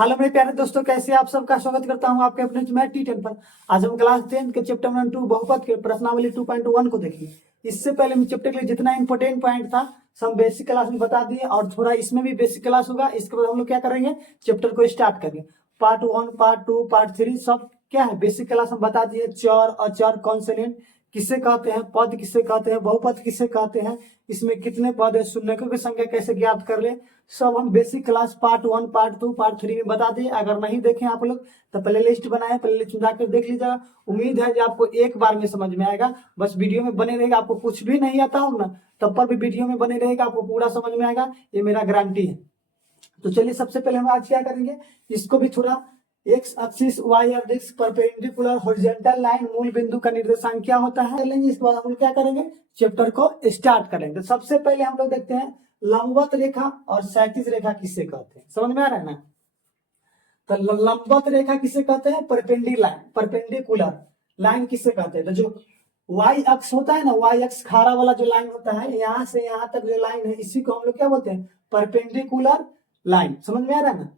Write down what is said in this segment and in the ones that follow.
Hello मेरे प्यारे दोस्तों, कैसे आप सबका स्वागत करता हूं आपके अपने मैथ टी10 पर। आज हम क्लास 10 के चैप्टर नंबर 2 बहुपद के प्रश्नावली 2.1 को देखेंगे। इससे पहले हम चैप्टर के लिए जितना इंपॉर्टेंट पॉइंट था सब बेसिक क्लास में बता दिए और थोड़ा इसमें भी बेसिक क्लास होगा। इसके बाद हम लोग क्या करेंगे, चैप्टर को स्टार्ट करेंगे। पार्ट 1, पार्ट 2, पार्ट 3 सब क्या है बेसिक क्लास हम बता दिए। चर, अचर, कॉन्सोनेंट किसे कहते हैं, पद किसे कहते हैं, बहुपद किसे कहते हैं, इसमें कितने पद है, शून्यकों की संख्या कैसे ज्ञात कर ले, सब हम basic class part 1, part 2, part 3 में बता दिए। अगर नहीं देखें आप लोग तो प्ले लिस्ट बनाए, प्ले लिस्ट में जाकर देख लीजिएगा। उम्मीद है कि आपको एक बार में समझ में आएगा। बस वीडियो में बने रहेगा, आपको कुछ भी नहीं आता हो ना तब पर भी वीडियो में बने रहेगा, आपको पूरा समझ में आएगा, ये मेरा गारंटी है। तो चलिए सबसे पहले हम आज क्या करेंगे, इसको भी थोड़ा X axis, Y axis, perpendicular, horizontal line, मूल बिंदु का निर्देशांक क्या होता है लेंगे। इसके बाद हम लोग क्या करेंगे, चैप्टर को स्टार्ट करेंगे। तो सबसे पहले हम लोग देखते हैं लंबवत रेखा और क्षैतिज रेखा किससे कहते हैं, समझ में आ रहा है ना। तो लंबवत रेखा किसे कहते हैं, परपेंडिकुलर लाइन किसे कहते हैं। तो जो वाई अक्ष होता है ना, वाई अक्ष खारा वाला जो लाइन होता है, यहाँ से यहाँ तक जो लाइन है इसी को हम लोग क्या बोलते हैं, परपेंडिकुलर लाइन। समझ में आ रहा है ना,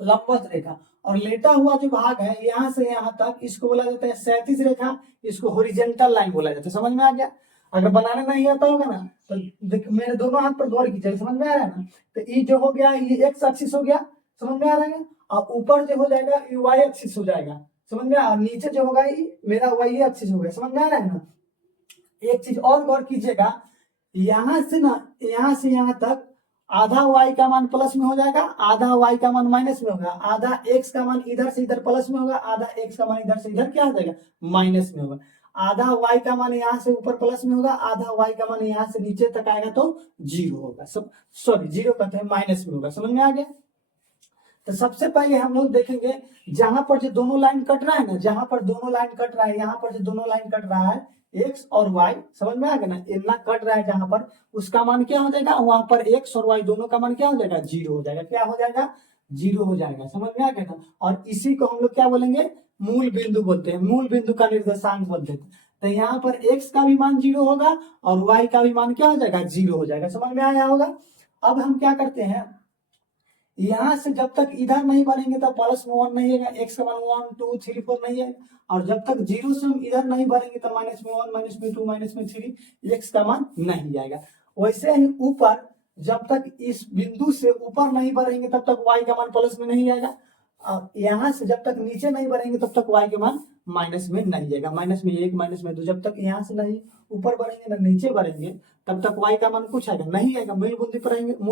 लंबवत रेखा। और लेटा हुआ जो भाग है यहाँ से यहाँ तक, इसको बोला जाता है क्षैतिज रेखा, इसको हॉरिजॉन्टल लाइन बोला जाता है। समझ में आ गया। अगर बनाना नहीं आता होगा ना तो मेरे दोनों हाथ पर गौर कीजिए, समझ में आ रहा है ना। तो ये जो हो गया ये एक्स एक्सिस हो गया, समझ में आ रहा है। और ऊपर जो हो जाएगा ये वाई एक्सिस हो जाएगा, समझ में। और नीचे जो होगा ये मेरा वाई एक्सिस हो गया, समझ में आ रहा है ना। एक चीज और गौर कीजिएगा, यहाँ से ना यहाँ से यहाँ तक आधा y का मान प्लस में हो जाएगा, आधा y का मान माइनस में होगा, आधा x का मान इधर से इधर प्लस में होगा, आधा x का मान इधर से इधर क्या हो जाएगा, माइनस में होगा। आधा y का मान यहाँ से ऊपर प्लस में होगा, आधा y का मान यहाँ से नीचे तक आएगा तो जीरो होगा। सब सॉरी जीरो कहते हैं, माइनस में होगा। समझ में आ गया। तो सबसे पहले हम लोग देखेंगे जहां पर जो दोनों लाइन कट रहा है ना, जहां पर दोनों लाइन कट रहा है, यहाँ पर जो दोनों लाइन कट रहा है एक्स और वाई, समझ में आ गया ना। इतना कट रहा है जहां पर, उसका मान क्या हो जाएगा, वहां पर एक्स और वाई दोनों का मान क्या हो जाएगा, जीरो हो जाएगा। क्या हो जाएगा, जीरो हो जाएगा। समझ में आ गया ना। और इसी को हम लोग क्या बोलेंगे, मूल बिंदु बोलते हैं, मूल बिंदु का निर्देशांक बोलते हैं। तो यहाँ पर एक्स का भी मान जीरो होगा और वाई का भी मान क्या हो जाएगा, जीरो हो जाएगा। समझ में आया होगा। अब हम क्या करते हैं, यहाँ से जब तक इधर नहीं बढ़ेंगे तब प्लस में 1 नहीं आएगा, एक्स का मान 1 2 3 4 नहीं आएगा। और जब तक जीरो से हम इधर नहीं बढ़ेंगे तब माइनस में 1 माइनस में 2 माइनस में 3 एक्स का मान नहीं आएगा। वैसे ही ऊपर जब तक इस बिंदु से ऊपर नहीं बढ़ेंगे तब तक वाई का मान प्लस में नहीं आएगा। और यहाँ से जब तक नीचे नहीं बढ़ेंगे तब तक वाई के मान माइनस में नहीं आएगा, माइनस में 1 माइनस में 2। जब तक यहाँ से नहीं ऊपर बढ़ेंगे ना नीचे बढ़ेंगे तब तक वाई का मान कुछ आएगा नहीं आएगा। मूल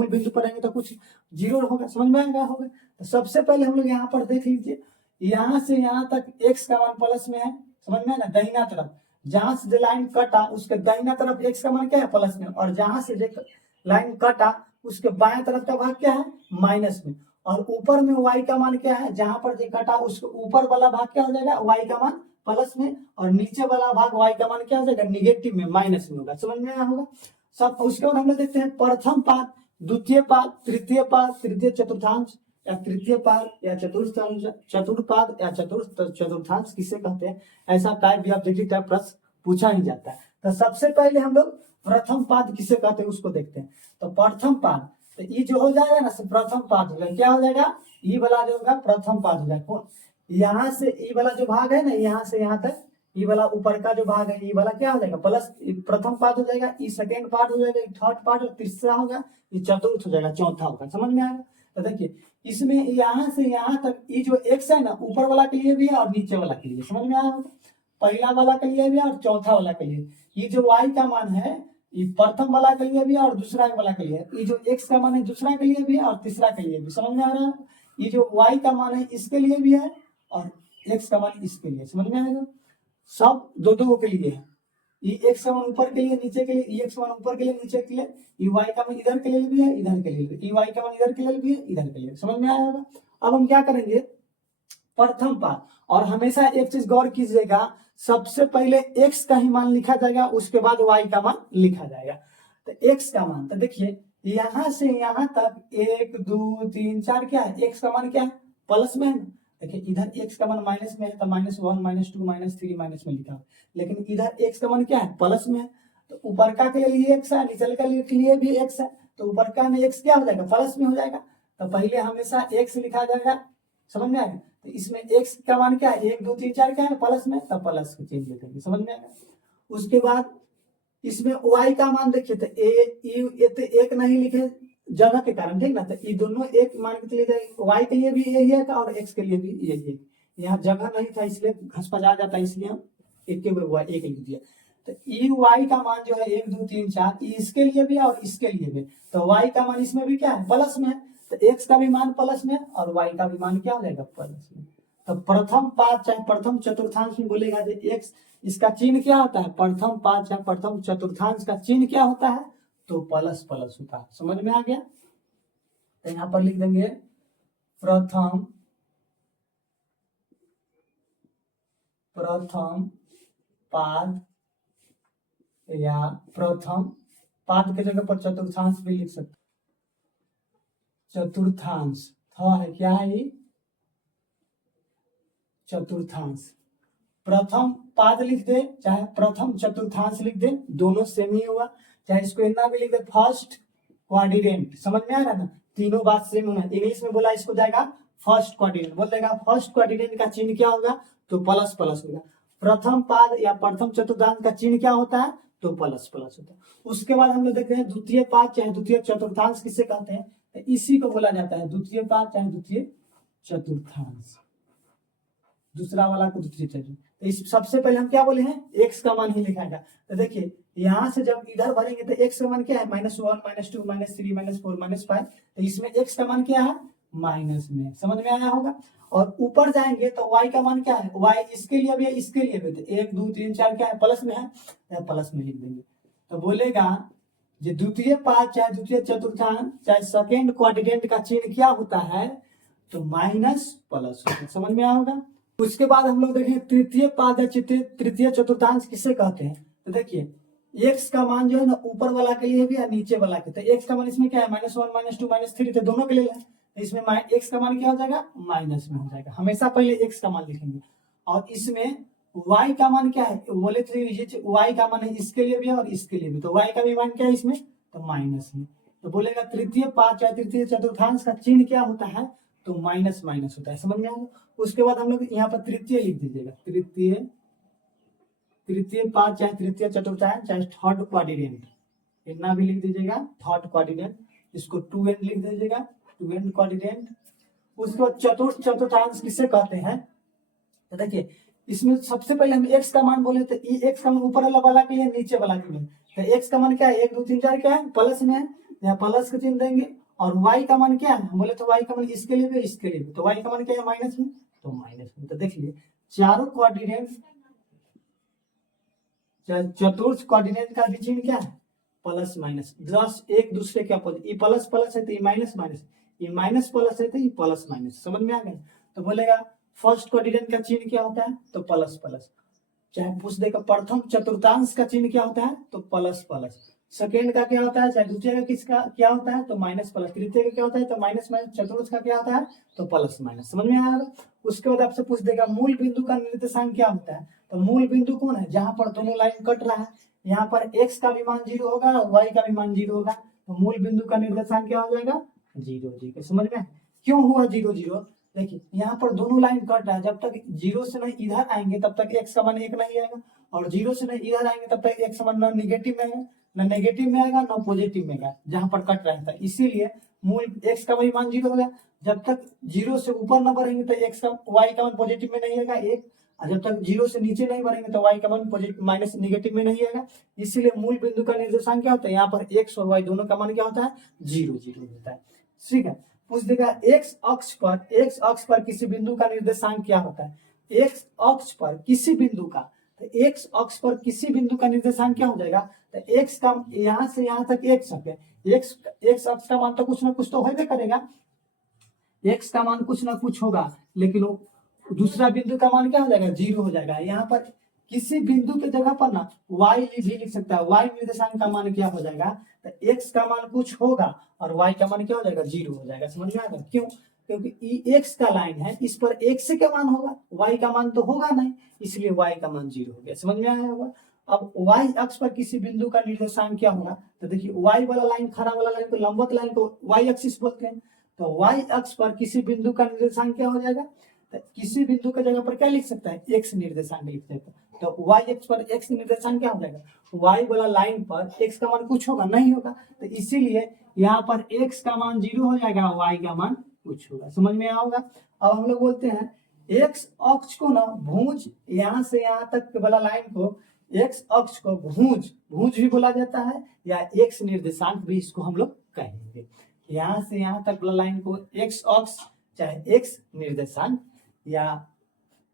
बिंदु पर आएंगे तो कुछ जीरो होगा। समझ में आएगा होगा। तो सबसे पहले हम लोग यहाँ पर देख लीजिए, यहाँ से यहाँ तक एक्स का मान प्लस में है, समझ में है ना। दाहिना तरफ जहां से जो लाइन कटा उसके दाहिना तरफ एक्स का मान क्या है, प्लस में। और जहां से जो लाइन कटा उसके बाएं तरफ का भाग क्या है, माइनस में। और ऊपर में y का मान क्या है, जहां पर जो कटा उसके ऊपर वाला भाग क्या हो जाएगा, y का मान प्लस में। और नीचे वाला भाग y का मान क्या हो जाएगा, निगेटिव में, माइनस में होगा। समझ में आया होगा सब। उसके बाद हम लोग देखते हैं प्रथम पाद, द्वितीय पाद, तृतीय पाद, तृतीय चतुर्थांश या तृतीय पाद या चतुर्पाद या चतुर्थांश किसे कहते हैं। ऐसा टाइप भी ऑब्जेक्टिव टाइप प्रश्न पूछा ही जाता है। तो सबसे पहले हम लोग प्रथम पाद किसे कहते हैं उसको देखते हैं। तो प्रथम पाद, तो ये जो हो जाएगा ना प्रथम पाद हो जाएगा। क्या हो जाएगा, ये वाला जो होगा प्रथम पाद हो जाएगा। यहाँ से ये वाला जो भाग है ना, यहाँ से यहाँ तक ये वाला ऊपर का जो भाग है ये वाला क्या हो जाएगा, प्लस प्रथम पाद हो जाएगा। ये सेकेंड पार्ट हो जाएगा, ये थर्ड पार्ट, तीसरा होगा, ये चतुर्थ हो जाएगा, चौथा होगा। समझ में आएगा। तो देखिए इसमें यहाँ से यहाँ तक ये जो एक्स है ना, ऊपर वाला के लिए भी है और नीचे वाला के लिए। समझ में आया होगा। पहला वाला के लिए भी है और चौथा वाला के लिए। ये जो वाई का मान है ये प्रथम वाला के लिए भी है और दूसरा वाला के लिए। ये जो एक्स का मान है दूसरा के लिए भी है और तीसरा के लिए भी। समझ में आ रहा है। ये जो वाई का मान है इसके लिए भी है और एक्स का मान इसके लिए। समझ में आएगा। सब दो दो के लिए है। ये एक्स का मान ऊपर के लिए नीचे के लिए, ये एक्स का मान ऊपर के लिए नीचे के लिए, ये वाई का मान इधर के लिए भी है इधर के लिए भी, ये वाई का मान इधर के लिए भी है इधर के लिए। समझ में आया होगा। अब हम क्या करेंगे, प्रथम पाद। और हमेशा एक चीज गौर कीजिएगा, सबसे पहले x का ही मान लिखा जाएगा, उसके बाद y का मान लिखा जाएगा। तो x का मान, तो देखिए यहां से यहां तक 1 2 3 4 क्या है, x का मान क्या है, प्लस में है। देखिए इधर x का मान माइनस में है तो -1 -2 -3 माइनस में लिखा है, लेकिन इधर x का मान क्या है, प्लस में है। तो ऊपर का के लिए x है, नीचे के लिए भी x है, तो ऊपर का में x क्या हो जाएगा, प्लस में हो जाएगा। तो पहले हमेशा x लिखा जाएगा समझ में आया। तो इसमें x का मान क्या है, 1 2 3 4 क्या है प्लस में, तब प्लस को चिन्ह लिखेंगे, समझ में आया। उसके बाद इसमें y का मान देखिए तो ये तो एक नहीं लिखे जगह के कारण, ठीक ना, तो ये दोनों एक मान के लिए y के लिए भी यही है और x के लिए भी यही है। यहाँ जगह नहीं था इसलिए घसपजा जाता है, इसलिए हम एक लिख दिया। तो ई वाई का मान जो है 1 2 3 4 इसके लिए भी और इसके लिए भी, तो y का मान इसमें भी क्या है प्लस में है, तो x का भी मान प्लस में और y का भी मान क्या हो जाएगा प्लस में। तो प्रथम पाद चाहे प्रथम चतुर्थांश में बोलेगा जो x इसका चिन्ह क्या होता है, प्रथम पाद चाहे प्रथम चतुर्थांश का चिन्ह क्या होता है, तो प्लस प्लस होता है, समझ में आ गया। तो यहाँ पर लिख देंगे प्रथम पाद या प्रथम पाद के जगह पर चतुर्थांश भी लिख सकते, चतुर्थांश है क्या है ये चतुर्थांश। प्रथम पाद लिख दे चाहे प्रथम चतुर्थांश लिख दे, दोनों सेम ही होगा, चाहे इसको इतना भी लिख दे फर्स्ट क्वाड्रेंट, समझ में आ रहा है ना, तीनों बात सेम होना। इंग्लिश में बोला इसको जाएगा फर्स्ट क्वाड्रेंट, बोल देगा फर्स्ट क्वाड्रेंट का चिन्ह क्या होगा, तो प्लस प्लस होगा। प्रथम पाद या प्रथम चतुर्थांश का चिन्ह क्या होता है, तो प्लस प्लस होता है। उसके बाद हम लोग देखते हैं द्वितीय पाद चाहे द्वितीय चतुर्थांश किसे कहते हैं, तो इसी को बोला जाता है द्वितीय पाद चाहे द्वितीय चतुर्थांश, दूसरा वाला को द्वितीय चतुर्थांश। इस सबसे पहले हम क्या बोले हैं, x का मान ही लिखाएगा। तो देखिए यहां से जब इधर भरेंगे तो x का मान क्या है -1 -2 -3 -4 -5, तो इसमें x का मान क्या है माइनस में, समझ में आया होगा। और ऊपर जाएंगे तो y का मान क्या है, y इसके लिए भी है इसके लिए भी, तो 1 2 3 4 क्या है प्लस में है, तो प्लस में लिख देंगे। तो बोलेगा जो द्वितीय पाद चाहे द्वितीय चतुर्थांश चाहे सेकेंड क्वाड्रेंट का चिन्ह क्या होता है, तो माइनस प्लस होता है, समझ में आया होगा। उसके बाद हम लोग देखें तृतीय पाद या तृतीय चतुर्थांश किसे कहते हैं, तो देखिए x का मान जो है ना ऊपर वाला के लिए भी है नीचे वाला के, तो x का मान इसमें क्या है -1 -2 -3, तो दोनों के लिए है, तो इसमें x का मान क्या हो जाएगा माइनस में हो जाएगा, हमेशा पहले x का मान लिखेंगे। और इसमें y का मान क्या है, बोले थे y का मान है इसके लिए भी है और इसके लिए भी, तो y का भी मान क्या है इसमें, तो माइनस में। तो बोलेगा तृतीय पाद चाहे तृतीय चतुर्थांश का चिन्ह क्या होता है, तो माइनस माइनस होता है, समझ में आया। उसके बाद हम लोग यहाँ पर तृतीय लिख दीजिएगा, तृतीय पाद चाहे तृतीय चतुर्थांश चाहे थर्ड क्वाड्रेंट, इतना भी लिख दीजिएगा थर्ड क्वाड्रेंट, इसको 2n लिख दीजिएगा 2n क्वाड्रेंट। उसके बाद चतुर्थ चतुर्थांश किसे कहते हैं, तो देखिए इसमें सबसे पहले हम x का मान बोले, तो x का मान ऊपर वाला के लिए नीचे वाला के लिए, तो x का मान क्या है 1 2 3 4 क्या है प्लस में है, यहाँ प्लस का चिन्ह देंगे। और y का मान क्या है, हम बोले तो y का मान इसके लिए भी इसके लिए भी, तो y का मान क्या है माइनस में, तो माइनस में। तो देखिए चारों क्वाड्रेंट चतुर्थ क्वाड्रेंट का भी चिन्ह क्या है प्लस माइनस, जस्ट एक दूसरे के अपोजिट, ये प्लस प्लस है तो ये माइनस माइनस, ये माइनस प्लस है तो ये प्लस माइनस, समझ में आ गया। तो बोलेगा फर्स्ट क्वाड्रेंट का चिन्ह क्या होता है, तो प्लस प्लस, चाहे पूछ देगा प्रथम चतुर्थांश का चिन्ह क्या होता है, तो प्लस प्लस, सेकेंड का क्या होता है, चाहे द्वितीय का किसका क्या होता है, तो माइनस प्लस, तृतीय का क्या होता है, तो माइनस माइनस, चतुर्थ का क्या होता है, तो प्लस माइनस, समझ में आया। उसके बाद आपसे पूछ देगा मूल बिंदु का निर्देशांक क्या होता है, तो मूल बिंदु कौन है, जहां पर दोनों लाइन कट रहा है, यहाँ पर x का भी मान 0 होगा और y का भी मान 0 होगा, तो मूल बिंदु का निर्देशांक क्या हो जाएगा 0 0, समझ में। क्यों हुआ 0 0, देखिए यहाँ पर दोनों लाइन कट रहा है, जब तक 0 से नहीं इधर आएंगे तब तक x का मान 1 नहीं आएगा, और 0 से नहीं इधर आएंगे तब तक x का मान न नेगेटिव में आएगा न नेगेटिव में आएगा न पॉजिटिव में आएगा, जहां पर कट रहा था, इसीलिए मूल x का भी मान 0 होगा। जब तक 0 से ऊपर न बढ़ेंगे तो x का y का मान पॉजिटिव में नहीं आएगा 1, और जब तक 0 से नीचे नहीं बढ़ेंगे तो y का मान पॉजिटिव माइनस नेगेटिव में नहीं आएगा, इसीलिए मूल बिंदु का निर्देशांक क्या होता है, यहाँ पर x और y दोनों का मान क्या होता है 0 0 होता है, ठीक है। पूछ देगा x अक्ष पर किसी बिंदु का निर्देशांक क्या होता है, x अक्ष पर किसी बिंदु का, तो x अक्ष पर किसी बिंदु का निर्देशांक क्या हो जाएगा, तो x का यहाँ से यहाँ तक x है, x अक्ष का मान तो कुछ ना कुछ तो होगा करेगा, x का मान कुछ ना कुछ होगा, लेकिन वो दूसरा बिंदु का मान क्या हो जाएगा 0 हो जाएगा। यहाँ पर किसी बिंदु के जगह पर ना y भी लिख सकता है, y निर्देशांक का मान क्या हो जाएगा, तो x का मान कुछ होगा और y का मान क्या हो जाएगा 0 हो जाएगा, समझ में आएगा। क्यों, क्योंकि x का लाइन है, इस पर x से क्या मान होगा, y का मान तो होगा नहीं, इसलिए y का मान 0 हो गया, समझ में आया होगा। अब y अक्ष पर किसी बिंदु का निर्देशांक क्या होगा, तो देखिए y वाला लाइन खड़ा वाला लाइन को लंबवत लाइन को y एक्सिस बोलते हैं, तो वाई अक्ष पर किसी बिंदु का निर्देशांक क्या हो जाएगा, तो किसी बिंदु का जगह पर क्या लिख सकता है, एक्स निर्देशांक लिख सकता है। तो वाई अक्ष पर एक्स निर्देशांक क्या हो जाएगा, वाई वाला लाइन पर एक्स का मान कुछ होगा नहीं होगा, तो इसीलिए यहाँ पर एक्स का मान 0 हो जाएगा, वाई का मान कुछ होगा। समझ में आओगा। अब हम लोग बोलते हैं एक्स अक्ष को ना भुज, यहाँ से यहाँ तक वाला लाइन को एक्स अक्ष को भुज, भुज भी बोला जाता है या एक्स निर्देशांक भी इसको हम लोग कहेंगे। यहाँ से यहाँ तक वाला लाइन को एक्स अक्ष चाहे एक्स निर्देशांक या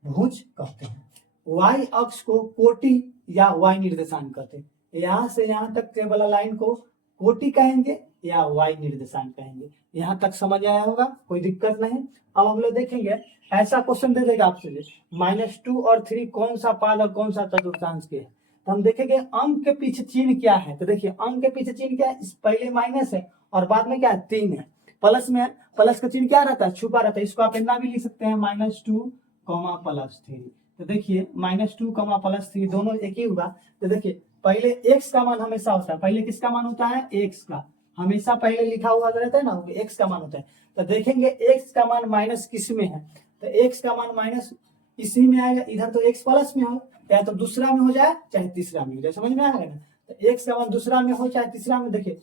भुज कहते हैं। वाई अक्ष को कोटि या वाई निर्देशांक कहते हैं। यहाँ से यहाँ तक के वाला लाइन को कोटि कहेंगे या वाई निर्देशांक कहेंगे। यहाँ तक समझ आया होगा, कोई दिक्कत नहीं। अब हम लोग देखेंगे, ऐसा क्वेश्चन दे देगा आपसे, -2 और 3 कौन सा पाद और कौन सा चतुर्थांश के है, तो हम देखेंगे अंक के पीछे चिन्ह क्या है। तो देखिए अंक के पीछे चिन्ह क्या है, पहले माइनस है और बाद में क्या है 3 है, प्लस में है, प्लस का चिन्ह क्या रहता है, छुपा रहता है। इसको आप इतना भी लिख सकते हैं -2, +3। तो देखिए -2, +3 दोनों एक ही हुआ। तो देखिए पहले एक्स का मान हमेशा होता है, पहले किसका मान होता है, एक्स का, हमेशा पहले लिखा हुआ रहता है ना, एक्स का मान होता है। तो देखेंगे एक्स का मान माइनस किस में है, तो एक्स का मान माइनस इसी में आएगा, इधर तो एक्स प्लस में हो, या तो दूसरा में हो जाए चाहे तीसरा में हो जाए। समझ में आएगा ना। तो एक्स का मान दूसरा में हो चाहे तीसरा में, देखिए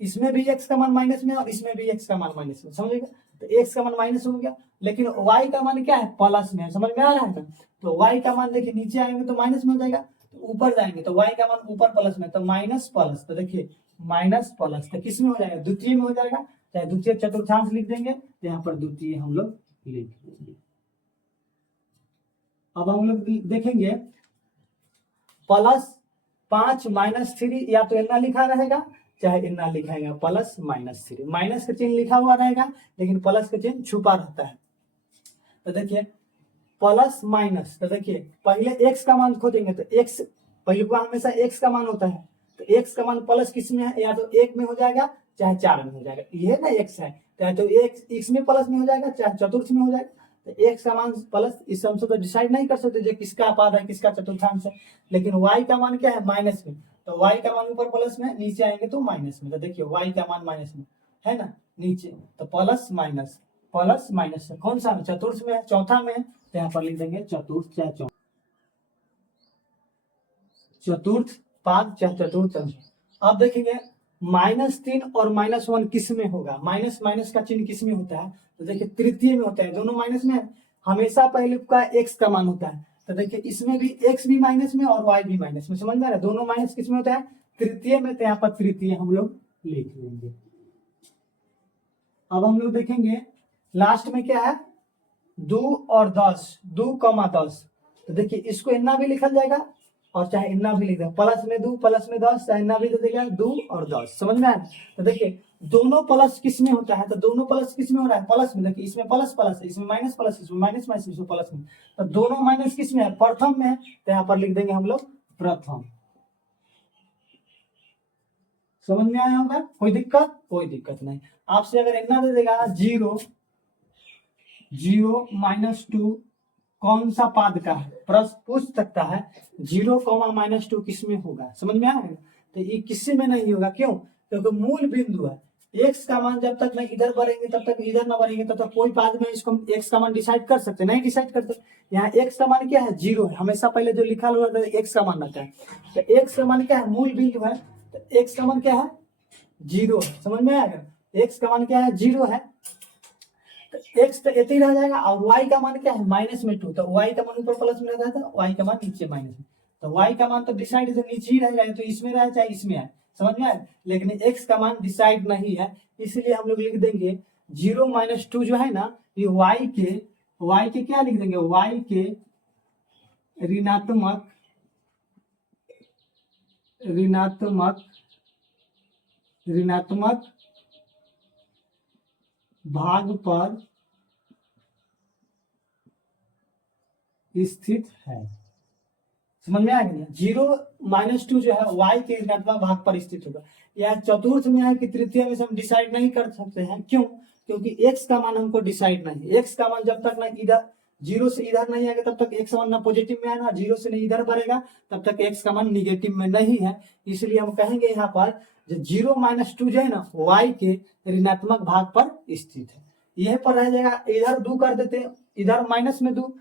इसमें भी एक्स का मान माइनस में और इसमें भी एक्स का मान माइनस में, समझेगा। तो एक्स का मान माइनस हो गया, लेकिन वाई का मान क्या है, प्लस में है। समझ में आ रहा है ना। तो वाई का मान देखिए नीचे आएंगे तो माइनस में हो जाएगा, तो ऊपर जाएंगे तो वाई का मान ऊपर प्लस में, तो माइनस प्लस। तो देखिए माइनस प्लस तो किस में हो जाएगा, द्वितीय में हो जाएगा, चाहे द्वितीय चतुर्थांश लिख देंगे, तो यहाँ पर द्वितीय हम लोग लिख देंगे। अब हम लोग देखेंगे +5 -3, या तो इतना लिखा रहेगा चाहे इतना लिखाएगा, +-3, माइनस का चिन्ह लिखा हुआ रहेगा लेकिन प्लस का चिन्ह छुपा रहता है। तो देखिए प्लस माइनस, तो देखिए पहले एक्स का मान खोजेंगे, तो एक्स पहले को हमेशा एक्स का मान होता है, तो एक्स का मान प्लस किस में है, या तो 1 में हो जाएगा चाहे 4 में हो जाएगा, ये ना एक्स है, चाहे तो एक्स में प्लस में हो जाएगा चाहे चतुर्थ में हो जाएगा। तो एक्स का मान प्लस, इस हम तो डिसाइड नहीं कर सकते जो किसका पाद है किसका चतुर्थांश है, लेकिन वाई का मान क्या है, माइनस में, तो वाई का मान ऊपर प्लस में, नीचे आएंगे तो माइनस में। तो देखिए वाई का मान माइनस में है ना नीचे, तो प्लस माइनस, प्लस माइनस कौन सा में, चतुर्थ में है, चौथा में है, तो यहाँ पर लिख देंगे चतुर्थ चाहे चतुर्थ पाद चाहे चतुर्थ अंश। अब देखेंगे -3 और -1 किस में होगा, माइनस माइनस का चिन्ह किस में होता है, तो देखिए तृतीय में होता है, दोनों माइनस में है, हमेशा पहले का एक्स का मान होता है। तो देखिए इसमें भी एक्स भी माइनस में और वाई भी माइनस में, समझ में आ रहा है, दोनों माइनस किस में होता है, तृतीय में, तो यहाँ पर तृतीय हम लोग लिख लेंगे। अब हम लोग देखेंगे लास्ट में क्या है, 2 और 10, 2,10। तो देखिए इसको इतना भी लिखा जाएगा और चाहे इतना भी लिख दे, प्लस में 2 प्लस में 10, चाहे इतना भी दे देगा 2 और 10। समझ में आया। तो देखिए दोनों प्लस किस में होता है, तो दोनों प्लस किस में हो रहा है, प्लस में। देखिए इसमें प्लस प्लस है, इसमें माइनस प्लस, इसमें माइनस माइनस, इसमें प्लस में, तो दोनों माइनस किस में है, प्रथम में है, तो यहाँ पर लिख देंगे हम लोग प्रथम। समझ में आया होगा, कोई दिक्कत, कोई दिक्कत नहीं। आपसे अगर इतना दे देगा 0 -2 कौन सा पाद का है, प्रश्न पूछ सकता है, 0, -2 किस में होगा, समझ में आएगा। तो ये किसी में नहीं होगा, क्यों, क्योंकि मूल बिंदु है, एक्स का मान जब तक नहीं इधर बढ़ेंगे तब तक इधर ना बढ़ेंगे तब तक कोई पाद में इसको एक्स का मान डिसाइड कर सकते नहीं, डिसाइड करते। यहाँ एक्स का मान क्या है, 0 है, हमेशा पहले जो लिखा हुआ था एक्स का मान रहता है, तो एक्स का मान क्या है, मूल बिंदु है, तो एक्स का मान क्या है, 0 है। समझ में आएगा, एक्स का मान क्या है, 0 है, तो एक्स तो ऐसे ही रह जाएगा, और वाई का मान क्या है, -2, तो वाई का मान ऊपर प्लस में रहता है, वाई का मान नीचे माइनस में, तो वाई का मान तो डिसाइड तो नीचे ही रहेगा, तो इसमें रहे चाहे इसमें आए, समझ में आए। लेकिन एक्स का मान डिसाइड नहीं है, इसलिए हम लोग लिख देंगे 0 -2 जो है ना, ये वाई के क्या लिख देंगे, वाई के ऋणात्मक भाग पर स्थित है। समझ में आएगा, 0 -2 जो है वाई के ऋणात्मक भाग पर स्थित होगा। या चतुर्थ में है कि तृतीय में से हम डिसाइड नहीं कर सकते हैं, क्यों, क्योंकि एक्स का मान हमको डिसाइड नहीं, एक्स का मान जब तक ना इधर 0 से इधर नहीं आएगा तब तक एक्स का मान ना पॉजिटिव में आना, 0 से नहीं इधर बढ़ेगा तब तक एक्स का मान निगेटिव में नहीं है। इसलिए हम कहेंगे यहाँ पर जो 0 माइनस 2 जो है ना y के ऋणात्मक भाग पर स्थित है। यह पर रह जाएगा, इधर 2 कर देते, इधर माइनस में 2,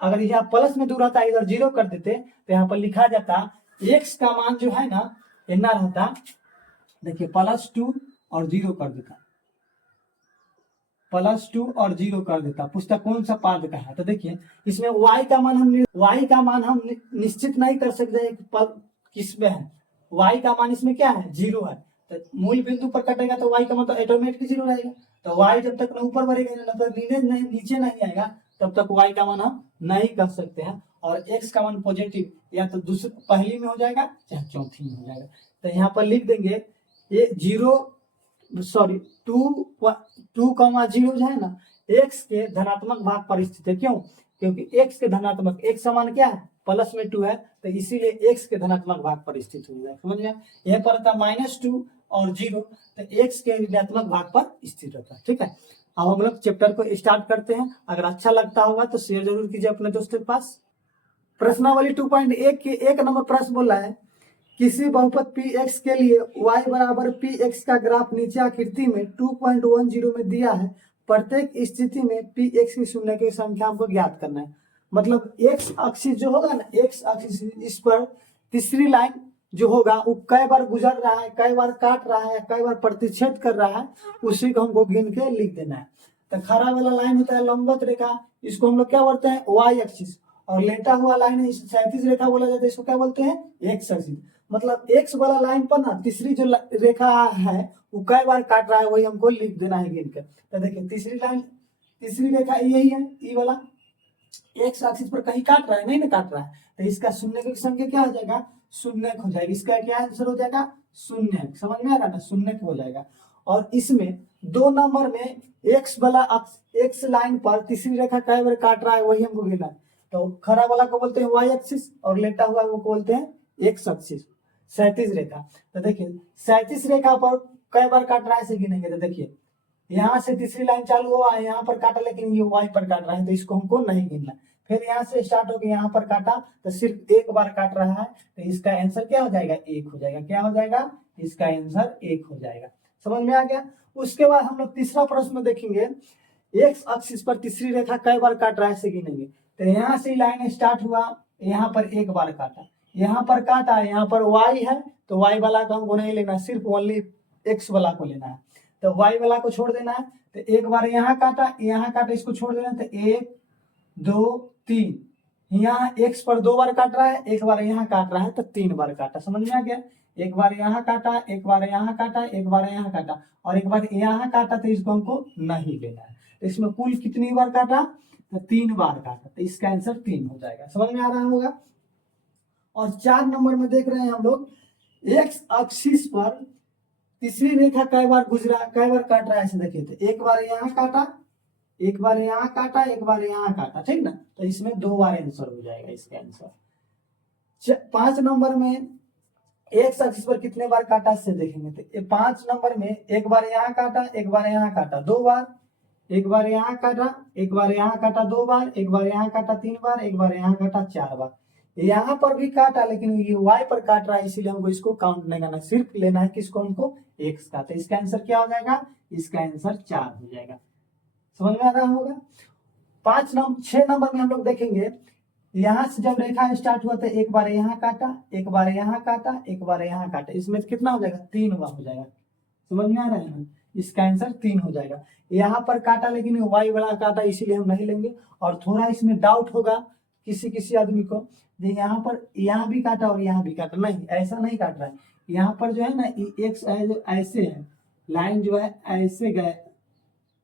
अगर यहाँ प्लस में 2 रहता इधर 0 कर देते तो यहाँ पर लिखा जाता x का मान जो है ना इतना रहता, देखिए +2 और 0 कर देता, +2 और 0 कर देता। पूछता कौन सा पाद का है, तो देखिए इसमें y का मान हम निश्चित नहीं कर सकते किसमें है। y का मान इसमें क्या है 0 है, तो मूल बिंदु पर कटेगा तो y का मान तो ऑटोमेटिक 0 रहेगा। तो y जब तक न ऊपर बढ़ेगा ना तो नीचे नहीं आएगा तब तक y का मान हम नहीं कर सकते हैं। और x का मान पॉजिटिव या तो दूसरी पहली में हो जाएगा चाहे चौथी में हो जाएगा। तो यहाँ पर लिख देंगे ये 2,0 जो है ना x के धनात्मक भाग पर स्थित है। क्यों? क्योंकि x के धनात्मक, x का मान क्या है प्लस में 2 है, तो इसीलिए x के धनात्मक भाग पर स्थित हो जाएगा। समझ गया? यह पर था -2 और 0, तो x के ऋणात्मक भाग पर स्थित रहता है। ठीक है, अब हम लोग चैप्टर को स्टार्ट करते हैं। अगर अच्छा लगता होगा तो शेयर जरूर कीजिए अपने दोस्तों के पास। प्रश्नावली 2.1 के 1 नंबर प्रश्न बोला है, किसी बहुपद px के लिए y बराबर px का ग्राफ नीचे आकृति में 2.10 में दिया है। प्रत्येक स्थिति में px की शून्य की संख्या हमको ज्ञात करना है। मतलब x एक्सिस जो होगा ना, x एक्सिस इस पर तीसरी लाइन जो होगा वो कई बार गुजर रहा है, कई बार काट रहा है, कई बार प्रतिच्छेद कर रहा है, उसी को हमको गिन के लिख देना है। तो खड़ा वाला लाइन होता है लंबवत रेखा, इसको हम लोग क्या बोलते हैं y एक्सिस, और लेटा हुआ लाइन है इसे क्षैतिज रेखा बोला जाता है, इसको क्या बोलते हैं x एक्सिस। मतलब x वाला लाइन पर ना तीसरी जो रेखा है वो कई बार काट रहा है, वही हमको लिख देना है गिन के। तो देखिए तीसरी रेखा यही है, ई वाला x एक्सिस पर कहीं काट रहा है, नहीं ना काट रहा है, तो इसका शून्य की संख्या क्या हो जाएगा, शून्य हो जाएगा। इसका क्या आंसर हो जाएगा, शून्य। समझ में आ रहा है ना, शून्य हो जाएगा। और इसमें 2 नंबर में x वाला x लाइन पर तीसरी रेखा कई बार काट रहा है, वही हमको गिनना है। तो खड़ा वाला को बोलते हैं y एक्सिस और लेटा हुआ वो बोलते हैं x एक्सिस, क्षैतिज रेखा। तो देखिए क्षैतिज रेखा पर कई बार काट रहा है इसे गिनेंगे। तो देखिए यहाँ से तीसरी लाइन चालू हुआ है, यहाँ पर काटा, लेकिन ये y पर काट रहा है तो इसको हमको नहीं गिनना। फिर यहाँ से स्टार्ट होकर यहाँ पर काटा तो सिर्फ एक बार काट रहा है, तो इसका आंसर क्या हो जाएगा, 1 हो जाएगा। क्या हो जाएगा, इसका आंसर 1 हो जाएगा। समझ में आ गया? उसके बाद हम लोग तीसरा प्रश्न देखेंगे, एक्स एक्सिस पर तीसरी रेखा कई बार काट रहा है इसे गिनेंगे। तो यहाँ से लाइन स्टार्ट हुआ, यहाँ पर एक बार काटा, यहाँ पर काटा, यहाँ पर y है तो y वाला का हमको नहीं लेना, सिर्फ ओनली x वाला को लेना है। तो y वाला को छोड़ देना है, तो एक बार यहाँ काटा, इसको छोड़ देना, तो 1 2 3, यहाँ x पर 2 बार काट रहा है, एक बार यहाँ काट रहा है तो 3 बार काटा। समझ में आ गया? एक बार यहाँ काटा, एक बार यहाँ काटा, एक बार यहाँ काटा और एक बार यहाँ काटा, तो इसको हमको नहीं लेना है। तो इसमें कुल कितनी बार काटा, तो 3 बार काटा, तो इसका आंसर 3 हो जाएगा। समझ में आ रहा होगा? और 4 नंबर में देख रहे हैं हम लोग, एक्स एक्सिस पर तीसरी रेखा कई बार गुजरा, कई बार काट रहा है ऐसे देखिए। तो एक बार यहाँ काटा, एक बार यहाँ काटा, एक बार यहाँ काटा, ठीक ना? तो इसमें 2 बार आंसर हो जाएगा इसका आंसर। 5 नंबर में एक्स एक्सिस पर कितने बार काटा इससे देखेंगे। तो 5 नंबर में एक बार यहाँ काटा, एक बार यहाँ काटा 2 बार, एक बार यहाँ काटा, एक बार यहाँ काटा 2 बार, एक बार यहाँ काटा 3 बार, एक बार यहाँ काटा 4 बार। यहाँ पर भी काटा, लेकिन ये y पर काट रहा है, इसीलिए हमको इसको काउंट नहीं करना, सिर्फ लेना है किसको, हमको x का। तो इसका आंसर क्या हो जाएगा, इसका आंसर 4 हो जाएगा। समझ में आ रहा होगा? 6 नंबर में हम लोग देखेंगे, यहाँ से जब रेखा स्टार्ट हुआ तो एक बार यहाँ काटा, एक बार यहाँ काटा, एक बार यहाँ काटा, इसमें कितना हो जाएगा, 3 बार हो जाएगा। समझ में आ रहा है ना? इसका आंसर 3 हो जाएगा। यहाँ पर काटा लेकिन y वाला काटा, इसीलिए हम नहीं लेंगे। और थोड़ा इसमें डाउट होगा किसी आदमी को, यहाँ पर यहाँ भी काटा और यहाँ भी काटा, नहीं ऐसा नहीं काट रहा है। यहाँ पर जो है ना एक्स ऐसे है, लाइन जो है ऐसे गया,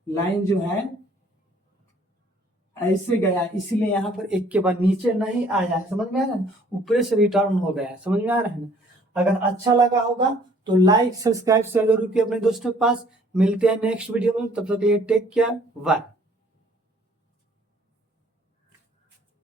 लाइन जो है ऐसे गया, इसीलिए यहाँ पर एक के बाद नीचे नहीं आया है। समझ में आ रहा है? ऊपर से रिटर्न हो गया है। समझ में आ रहा है ना? अगर अच्छा लगा होगा तो लाइक सब्सक्राइब शेयर जरूर किए अपने दोस्तों के पास। मिलते हैं नेक्स्ट वीडियो में, तब तक के लिए टेक केयर, बाय।